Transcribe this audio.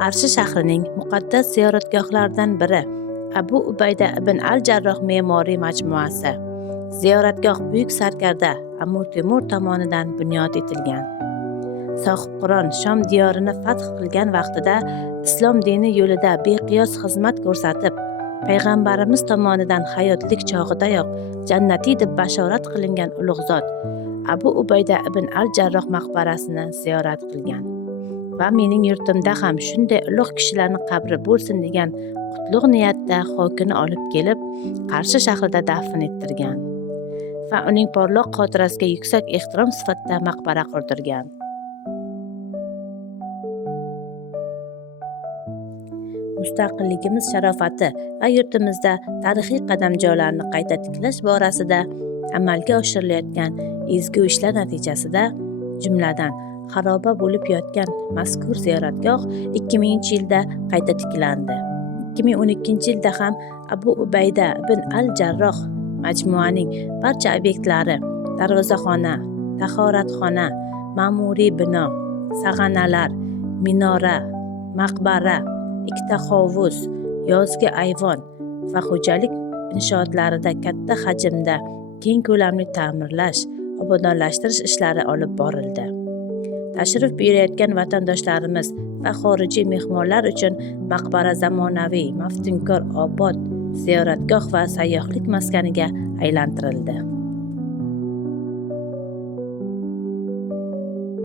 Qarshi shahrining muqaddas ziyoratgohlaridan biri Abu Ubayda ibn al-Jarroh me'moriy majmuasi. Ziyoratgoh buyuk sarkarda Amir Temur tomonidan bunyod etilgan. Sohibqiron Shom diyorini fath qilgan vaqtida islom dini yo'lida beqiyos xizmat ko'rsatib, payg'ambarimiz tomonidan hayotlik chog'idayoq jannatiy deb bashorat qilingan ulug' zot Abu Ubayda ibn al-Jarroh maqbarasini ziyorat qilgan va mening yurtimda ham shunday ulug' kishilarning qabri bo'lsin degan qutlug' niyatda xokini olib kelib Qarshi shahrida dafn ettirgan va uning porloq xotirasiga yuksak ehtirom sifatida maqbara qurdirgan. Mustaqilligimiz sharofati va yurtimizda tarixiy qadamjolarni qayta tiklash borasida amalga oshirilayotgan ezgu ishlar natijasida, jumladan xaroba bo'lib yotgan mazkur ziyoratgoh 2000-yilda qayta tiklandi. 2012-yilda ham Abu Ubayda ibn al-Jarroh majmuaning barcha obyektlari, darvozaxona, tahoratxona, ma'muriy bino, sag'analar, minora, maqbara, ikkita hovuz, yozgi ayvon va xo'jalik inshootlarida katta hajmda keng ko'lamli ta'mirlash, obodonlashtirish ishlari olib borildi. Tashrif buyurayotgan vatandoshlarimiz va xorijiy mehmonlar uchun maqbara zamonaviy, maftunkor, obod ziyoratgoh va sayyohlik maskaniga aylantirildi.